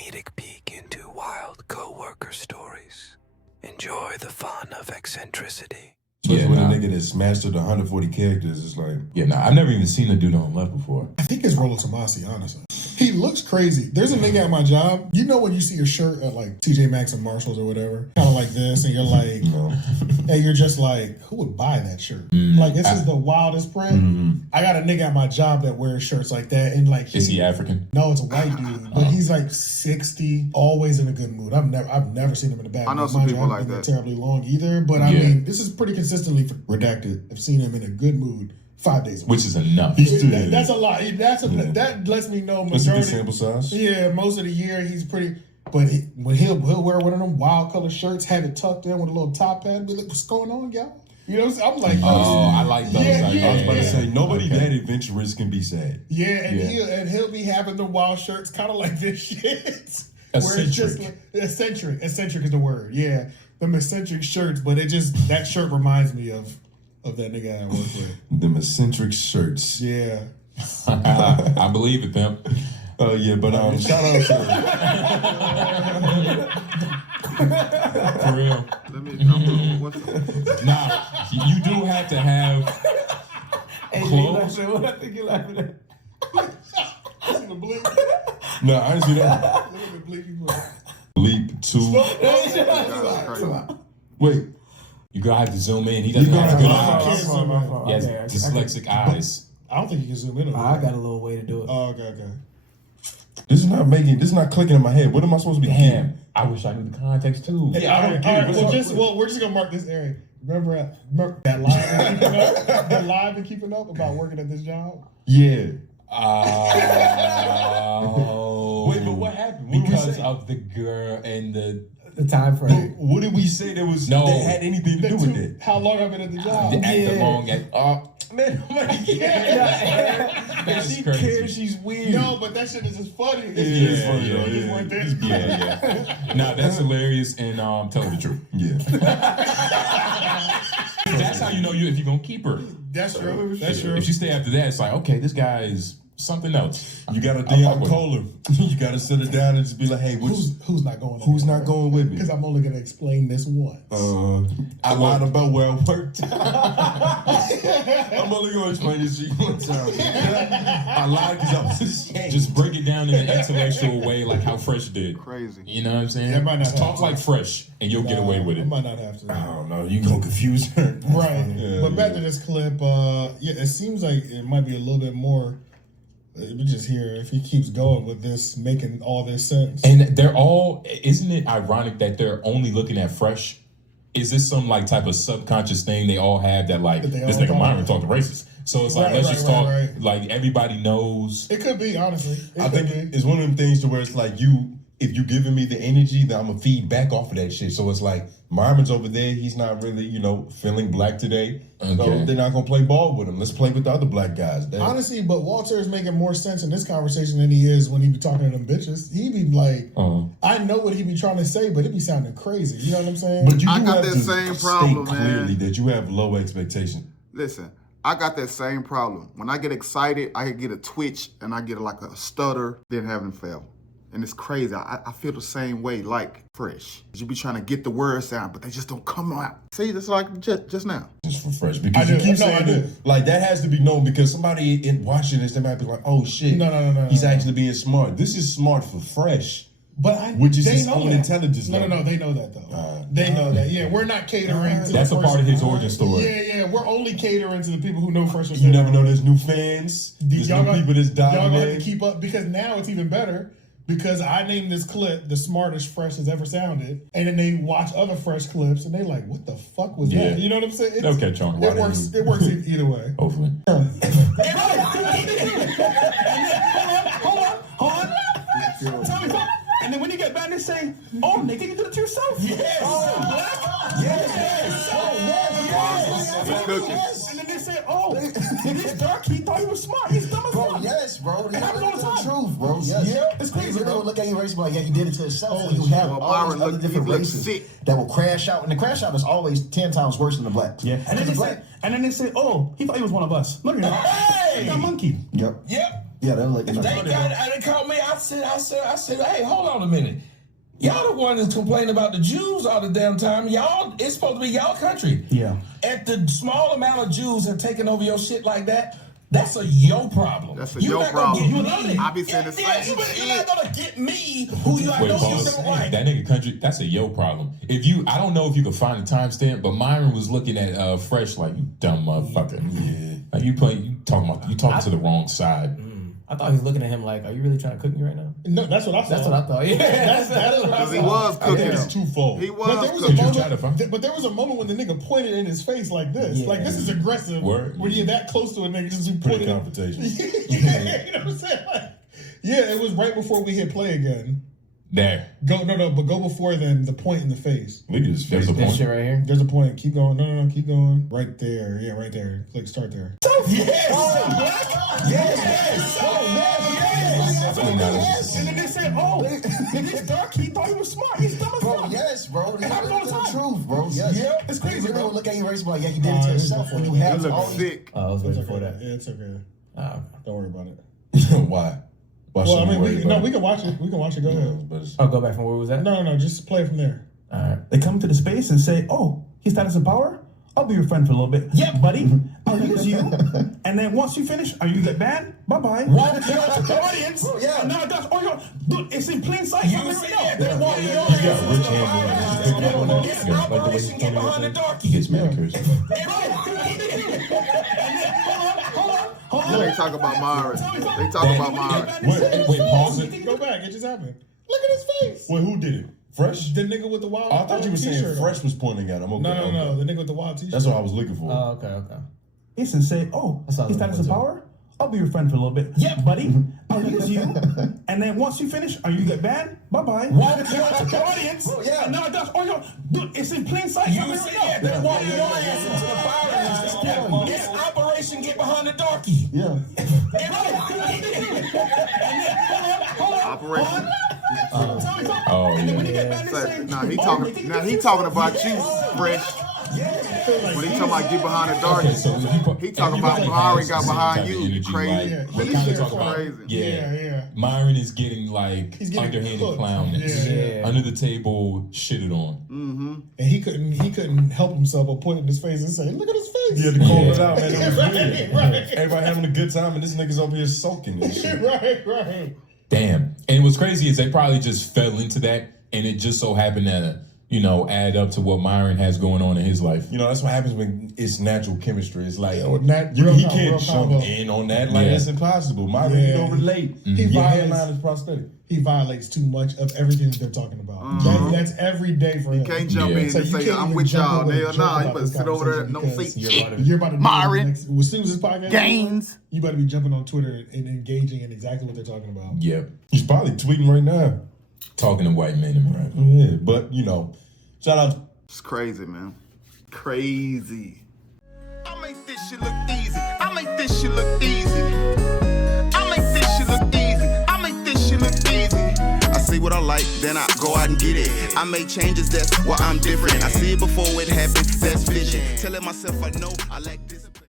comedic peek into wild co-worker stories. Enjoy the fun of eccentricity. Especially with a nigga that's mastered 140 characters, it's like... Yeah, nah, I've never even seen a dude on left before. I think it's Rollo Tomasi, honestly. He looks crazy. There's a nigga at my job. You know when you see your shirt at like TJ Maxx and Marshalls or whatever, kind of like this, and you're like, and you're just like, who would buy that shirt? Like, this is the wildest print. I got a nigga at my job that wears shirts like that, and like, Is he African? No, it's a white dude, but he's like 60, always in a good mood. I've never seen him in a bad mood. I know some people like that. Terribly long either, but I mean, this is pretty consistently redacted. I've seen him in a good mood 5 days a week. Which is enough. That's a lot. That lets me know majority. That's a good sample size. Yeah, most of the year he's pretty. But when he'll wear one of them wild color shirts, have it tucked in with a little top hat, be like, "What's going on, y'all?" You know what I'm saying? I'm like, oh, I like those. Yeah, I was about to say, nobody that adventurous can be sad. Yeah, and he'll be having the wild shirts, kind of like this shit. Eccentric. Where it's just like, eccentric is the word. Yeah, them eccentric shirts, but that shirt reminds me of that nigga I work with. Them eccentric shirts. Yeah. I believe it, pimp. Oh yeah, but shout out to For real. Nah, you do have to have clothes. What I think you laughing at? See the blink? No, I didn't see that. Look at the blinky one. Bleep 2. Wait. You gotta have to zoom in. He doesn't have good eyes. My fault. He has Okay, dyslexic eyes. I don't think you can zoom in on I that. got a little way to do it. Oh, okay. This is not clicking in my head. What am I supposed to be getting? Damn, I wish I knew the context too. Yeah, all right, we're just gonna mark this area. Remember that live and keeping up? That live and keeping up about working at this job? Yeah. Wait, but what happened? Because of the girl and the time frame. What did we say that had anything to do with it? How long I've been at the job? Man, That's She crazy. cares. She's weird. No, but that shit is just funny. It's funny, You though, just yeah. weren't there. Yeah. Nah, that's hilarious and tell the truth. Yeah. That's how you know if you're gonna keep her. That's true. That's true. If you stay after that, it's like, okay, this guy is something else. You gotta DM Kohler. You gotta sit her down and just be like, hey, Who's not going? Who's not going with me? Because I'm only gonna explain this once. I lied about where I worked. I'm only gonna explain this to you one time. I lied because I was ashamed. Just break it down in an intellectual way, like how Phresh did. Crazy. You know what I'm saying? Yeah, I might not just talk have like Phresh, and you'll get away with I it. might not have to. I don't know. You gonna confuse her. Right. Yeah, but back to this clip. It seems like it might be a little bit more. We just hear if he keeps going with this, making all this sense. And they're all, isn't it ironic that they're only looking at Phresh? Is this some like type of subconscious thing they all have that like, this nigga Myron talk to racist? So it's like, let's just talk, like everybody knows. It could be, honestly. I think it's one of them things to where it's like if you giving me the energy, then I'm gonna feed back off of that shit. So it's like, Myron's over there, he's not really, feeling black today. Okay. So they're not gonna play ball with him. Let's play with the other black guys. Honestly, but Walter is making more sense in this conversation than he is when he be talking to them bitches. He be like, I know what he be trying to say, but it be sounding crazy. You know what I'm saying? But you I do got have that to same state problem, clearly man. that you have low expectations. Listen, I got that same problem. When I get excited, I get a twitch and I get like a stutter, then having fail. And it's crazy. I feel the same way like Phresh. You be trying to get the words out, but they just don't come out. See, just like just now. Just for Phresh. Because you keep saying that, like, that has to be known because somebody in watching this, they might be like, oh shit. No. He's actually being smart. This is smart for Phresh. But which is his own intelligence. No, they know that though. They know that. Yeah, we're not catering to that's the a part of his origin story. Yeah, we're only catering to the people who know Phresh. You never know there's new fans. There's new people that's dying. Y'all gonna have to keep up because now it's even better. Because I named this clip the smartest Phresh has ever sounded, and then they watch other Phresh clips and they like, what the fuck was that? You know what I'm saying? They'll catch on. It works either way. Hopefully. Hold on. Tell me. And then when you get back, they say, "Oh, nigga, you did it to yourself." Yes. And then they say, "Oh, he's dark. He thought he was smart. He's dumb as fuck." Yes, bro. It happens all the time. Truth, bro. Yes. Yeah, it's crazy. They look at you race, like, yeah, he did it to himself. And you have all these other different races that will crash out, and the crash out is always 10 times worse than the blacks. Yeah, and then they say, "Oh, he thought he was one of us." No, you're not. Hey, you got monkey. Yep. Yeah, they'll let you know. They called me. I said, hey, hold on a minute. Y'all the one that's complaining about the Jews all the damn time. Y'all, it's supposed to be y'all country. Yeah. If the small amount of Jews have taken over your shit like that, that's a yo problem. That's a yo problem. I be saying the same shit. You're not gonna get me who you I know you don't like. That nigga country, that's a yo problem. I don't know if you could find a timestamp, but Myron was looking at Phresh like, you dumb motherfucker. Yeah. Like you talking to the wrong side. I thought he was looking at him like, are you really trying to cook me right now? No, that's what I thought. That's what I thought. Yeah, because he was cooking. It's twofold. He was But there was a moment when the nigga pointed in his face like this. Yeah. Like, this is aggressive. Word. When you're that close to a nigga, just pretty confrontation. Yeah, you know what I'm saying? Like, yeah, it was right before we hit play again. There. But go before then, the point in the face. Look at his face. There's a point. Shit right here. There's a point. Keep going. No, keep going. Right there. Yeah, right there. Click start there. Yes. And then they said, nigga's dark. He thought he was smart. He's dumb as fuck. Yes, bro. It happens all the time. Truth, bro. Yes. Yeah, it's crazy, They bro. will look at you and like, yeah, you did it to yourself when you have all these. sick. Oh, I was waiting for Okay. that. Yeah, it's okay. Oh, Don't worry about it. Why? Well, I mean, we can watch it. We can watch it. Go ahead. I'll go back from where we was at. No, just play it from there. All right. They come to the space and say, oh, he's status of power? I'll be your friend for a little bit. Yeah, buddy. I'll use you. And then once you finish, are you get banned? Bye-bye. Walk out the audience. Yeah. No, that's dude, it's in plain sight. You see it. They want your He's got rich hand. It's Operation Get Behind the Dark. He gets manicures. Hold on. They talk about Myron. Wait, pause it. Go back. It just happened. Look at his face. Wait, who did it? Phresh? The nigga with the wild. Oh, I thought you were saying t-shirt on. Phresh was pointing at him. Okay, No. The nigga with the wild t-shirt. That's what I was looking for. Oh, okay. Yes, and say, oh, That's all he's I status was of doing. power? I'll be your friend for a little bit. Yeah, buddy. I'll use you. And then once you finish, are you get banned? Bye-bye. Walk out the audience. Yeah. No, that's dude, it's in plain sight. You see it. They want your ass into the fire. It's Operation Get Behind the Darky. Yeah. Operation. Oh, And then when you yeah. get back, they say, Now he talking about you, Phresh. When he talking about get behind the dark, Okay, so he talking about Myron got behind you. Energy, Crazy. Like, But they kind of he's talk about, crazy. yeah. Myron is getting like He's getting underhanded cooked. clownness, Yeah. under the table, shitted on. And he couldn't help himself but point in his face and say, "Look at his face." You had to call it out, man. It was weird. Right. Everybody having a good time, and this nigga's over here sulking and shit. Right. Damn. And what's crazy is they probably just fell into that, and it just so happened to, add up to what Myron has going on in his life. You know, that's what happens when it's natural chemistry. It's like, Real he combo, can't real jump combo. in on that. Like, Yeah. that's impossible. Myron, you don't relate. He Your violates- hairline is prosthetic. He violates too much of everything that they're talking about. That's every day for him. You can't jump in So and you say, can't I'm even with jump y'all. in with a Hell joke nah, you about better this sit over there. conversation No seat. because You're about to be Myron. as soon as this podcast Gaines. you better be jumping on Twitter and engaging in exactly what they're talking about. Yep. He's probably tweeting right now. Talking to white men in private. Yeah, but, shout out. It's crazy, man. Crazy. I make this shit look easy. I make this shit look easy. I make this shit look easy. I make this shit look easy. I see what I like, then I go out and get it. I make changes, that's why I'm different. I see it before it happens, that's vision. Telling myself I know I like this.